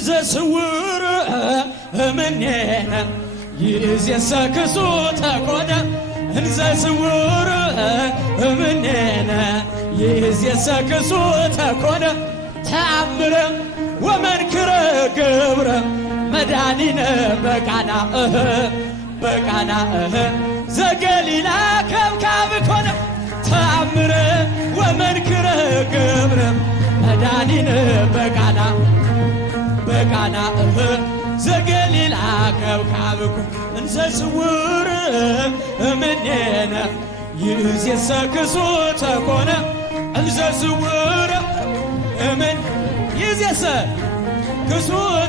እንዘ ስውር እምኔነ ይእዜሰ ተኮነ እንዘ ስውር እምኔነ ይእዜሰ ተኮነ ተአምረ ወመንክረ ገብረ መድኃኒነ በቃና ዘገሊላ ከብካብ ኮነ ተአምረ ወመንክረ ገብረ መድኃኒነ በቃና ዘገሊላ ከብካብ እንዘ ስውር እምኔነ ይእዜሰ ተኮነ እንዘ ስውር እምን ይእዜሰ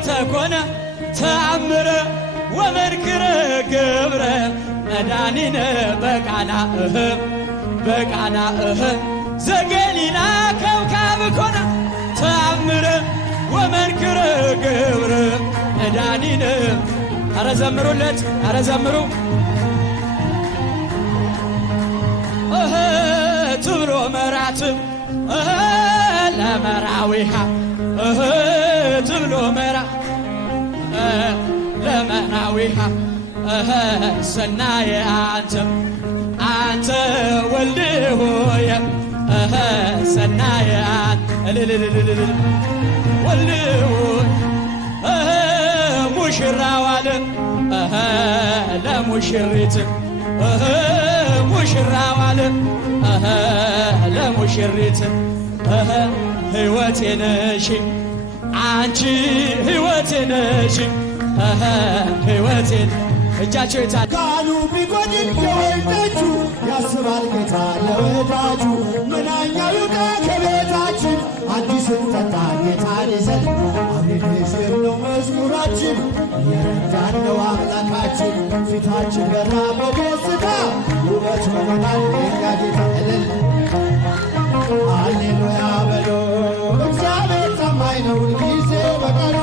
ተኮነ ተአምረ ወመንክረ ገብረ መድኃኒነ በቃና ዘገሊላ ከብካብ ኮነ ተአምረ ወመንክረ ገብረ መድኃኒነ። ኧረ ዘምሩለት፣ ኧረ ዘምሩ። ትብሎ መራት ለመራዊሃ ትብሎ መራ ለመራዊሃ ሰናየ አንተ ወልድ ሆየ ሰናየ ወልድ ሆይ ሙሽራው አለ ለሙሽሪት ሙሽራው አለ ለሙሽሪት ሕይወቴ ነሽ አንቺ ሕይወቴ ነሽ ሕይወቴን እጃቸው የታል ቃሉ ቢጎድል የወይን ጠጁ ያስባል ጌታ ለወዳጁ መናኛው ይውጣ ከቤታችን አዲስን ጠጣ ጌታን ይዘን አብሬሽር ነው መዝሙራችን እየረዳን ነው አምላካችን ፊታችን በራ በደስታ ውበት ሆኖናል የኛ ጌታ እልል ሃሌሉያ በሎ እግዚአብሔር ታማኝ ነው ሁልጊዜ በቃሉ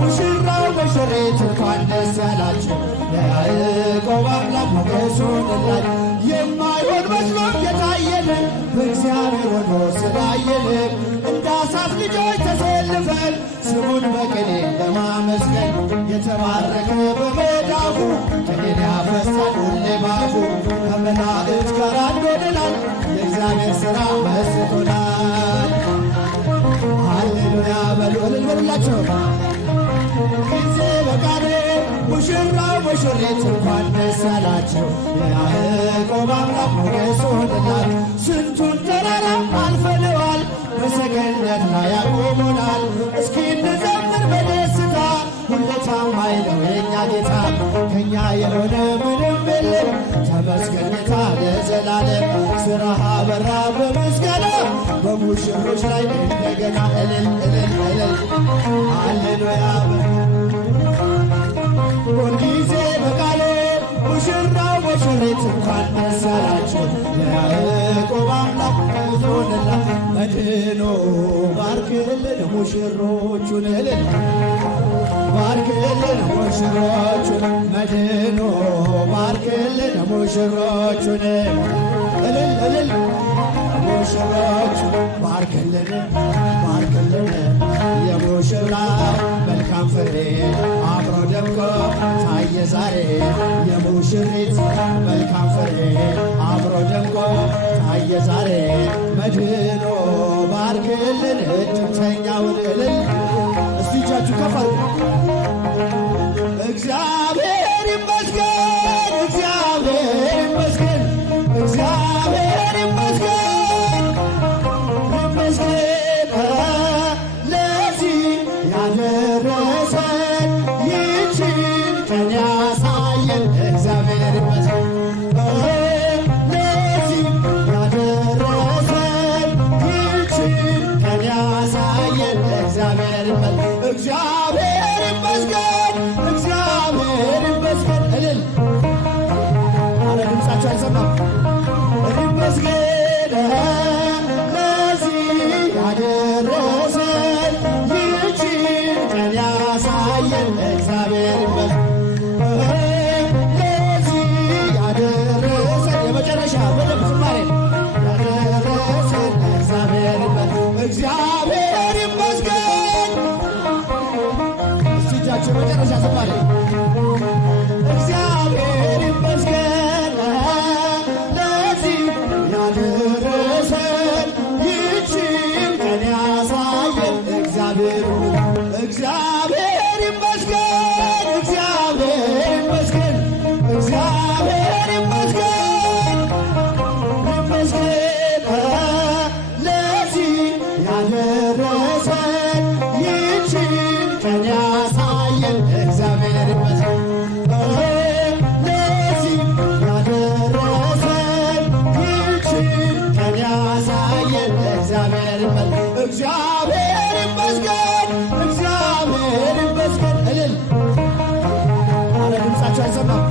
ሙሽራው ሙሽሪት እንኳን ደስ ያላችሁ የያዕቆብ አምላክ ሞገስ ሆነላችሁ የማይሆን መስሎ የታየልን በእግዚአብሔር ሆኖ ስላየልን እንደ አሳት ልጆች ተሰልፈን ስሙን በቅኔ ለማመስገን የተባረከ በመዳፉ ቅኔን ያፈሳል ሁሌ ባፉ ከመላእክት ጋር አንድ ሆነናል የእግዚአብሔር ሥራ መስጦናል። ሃሌሉያ በሉ እልል በሉላቸው ጊዜ በቃል ሙሽራው ሙሽሪት እንኳን ደስ ያላቸው የያዕቆብ አምላክ ሞገስ ሆነናል። ስንቱን ተራራ አልፈነዋል በሰገነት ላይ ያቆሙናል። እስኪ እንዘምር በደስታ ሁሌ ታማኝ ነው የእኛ ጌታ ከእኛ የሆነ ምንም የለም ተመስገን ጌታ ለዘላለም ሥራህ አበራ በምስጋና በሙሽሮች ላይ እንደገና እልል እልል እልል ሃሌሉያ ሁልጊዜ በቃሉ ሙሽራው ሙሽሪት እንኳን ደስ ያላችሁ የያዕቆብ አምላክ ሆነላት መድኖ ባርክልን ሙሽሮቹን እልል ባርክልን ሙሽሮቹን መድኖ ባርክልን ሙሽሮቹን እልል እልል ሙሽሮቹን ባርክልን የሙሽራ መልካም ፍሬ አብሮ ደምቆ ታየ ዛሬ የሙሽሪት መልካም ፍሬ አብሮ ደምቆ ታየ ዛሬ መድኖ ባርክልን እድምተኛውን እልል እስቲ እጃችሁ ከፍ እግዚአብሔር ይመስገን እግዚአብሔር ይመስገን እግዚአብሔር ይመስገን ይመስገን ለዚህ ያደረሰን ይህችን ቀን ያሳየን እግዚአብሔር ይመስገን ለዚህ ያደረሰን ይህችን ቀን ያሳየን እግዚአብሔር ይመስገን እግዚአብሔር ይመስገን እግዚአብሔር ይመስገን እልል አረ ድምፃቸው አይሰማም ይመስገን ለዚህ ያደረሰን ይህችን ቀን ያሳየን እግዚአብሔር ይመስገን ለዚህ ያደረሰን የመጨረሻ በደምብ ዝማሬ ያደረሰን እግዚአብሔር ይመስገን እግዚአብሔር ይመስገን መጨረሻ ዝማሬ እግዚአብሔር ይመስገን ለዚህ ያደረሰን ይህችን ቀን ያሳየን እግዚአብሔር ይመስገን እግዚአብሔር ይመስገን እግዚአብሔር ይመስገን ለዚህ ያደረሰን ይህችን ቀን ያሳየን እግዚአብሔር ይመስገን ለዚህ ያደረሰን ይህችን ቀን ያሳየን እግዚአብሔር ይመስገን እግዚአብሔር ይመስገን እግዚአብሔር ይመስገን እልል አረ ድምፃቸው አይሰማም